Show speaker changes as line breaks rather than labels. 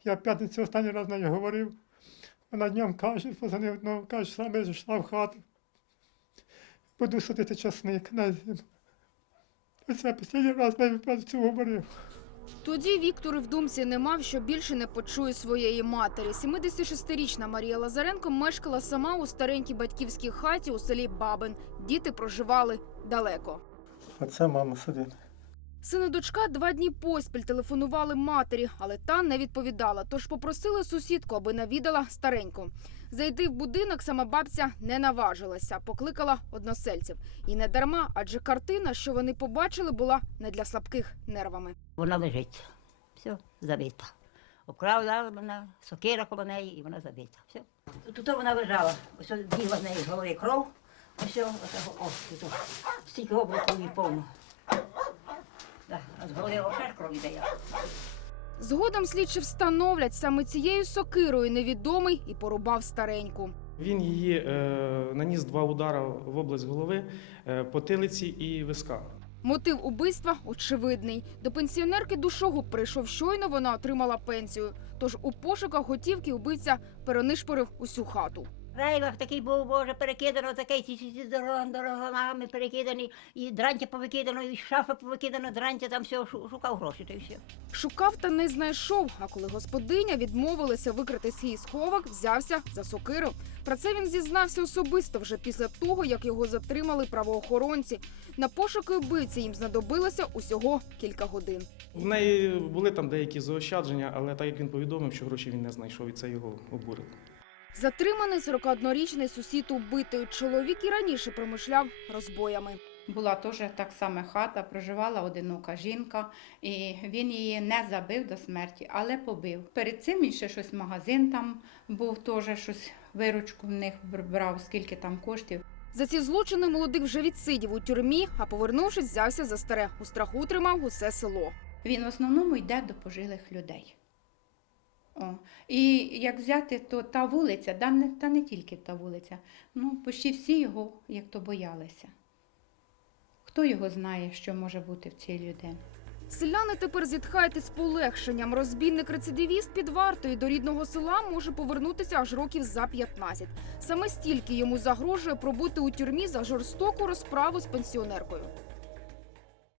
Я в п'ятницю останній раз з нею говорив. Вона днем каже, позвонив, ну, каже, саме зайшла в хату. Буду садити часник на зиму. Оце останній раз з нею в п'ятницю говорив.
Тоді Віктор і в думці не мав, що більше не почує своєї матері. 76-річна Марія Лазаренко мешкала сама у старенькій батьківській хаті у селі Бабин. Діти проживали далеко.
Оце мама сидить.
Син і дочка 2 дні поспіль телефонували матері, але та не відповідала. Тож попросили сусідку, аби навідала стареньку. Зайти в будинок сама бабця не наважилася, покликала односельців. І не дарма, адже картина, що вони побачили, була не для слабких нервами.
Вона лежить, все, забита. Обкрала вона, сокира коло неї, і вона забита. Все. Тут вона лежала, ось бігла з неї з голови кров, ось тут стільки облаків і повно. А з голови ошар кров іде.
Згодом слідчі встановлять, саме цією сокирою невідомий і порубав стареньку.
Він її наніс 2 удари в область голови, потилиці і виска.
Мотив убивства очевидний. До пенсіонерки душогуб прийшов щойно, вона отримала пенсію. Тож у пошуках готівки убивця перенишпорив усю хату.
Рейлах такий був, Боже, перекидано, такий ці дорогами перекидані, і дрантя повикидано, і шафи повикидано, дрантя там все, шукав гроші, та й все.
Шукав та не знайшов, а коли господиня відмовилася викрити свій сховок, взявся за сокиру. Про це він зізнався особисто вже після того, як його затримали правоохоронці. На пошуки вбивці їм знадобилося усього кілька годин.
В неї були там деякі заощадження, але так як він повідомив, що гроші він не знайшов, і це його обурило.
Затриманий 41-річний сусід убитий. Чоловік і раніше промишляв розбоями.
Була теж так само хата, проживала одинока жінка, і він її не забив до смерті, але побив. Перед цим він ще щось магазин там був, теж щось виручку в них брав, скільки там коштів.
За ці злочини молодик вже відсидів у тюрмі, а повернувшись, взявся за старе. У страху тримав усе село.
Він в основному йде до пожилих людей. І як взяти, то та вулиця, та не тільки та вулиця, почти всі його як то боялися. Хто його знає, що може бути в цій людині?
Селяни тепер зітхають із полегшенням. Розбійник-рецидивіст під вартою до рідного села може повернутися аж років за 15. Саме стільки йому загрожує пробути у тюрмі за жорстоку розправу з пенсіонеркою.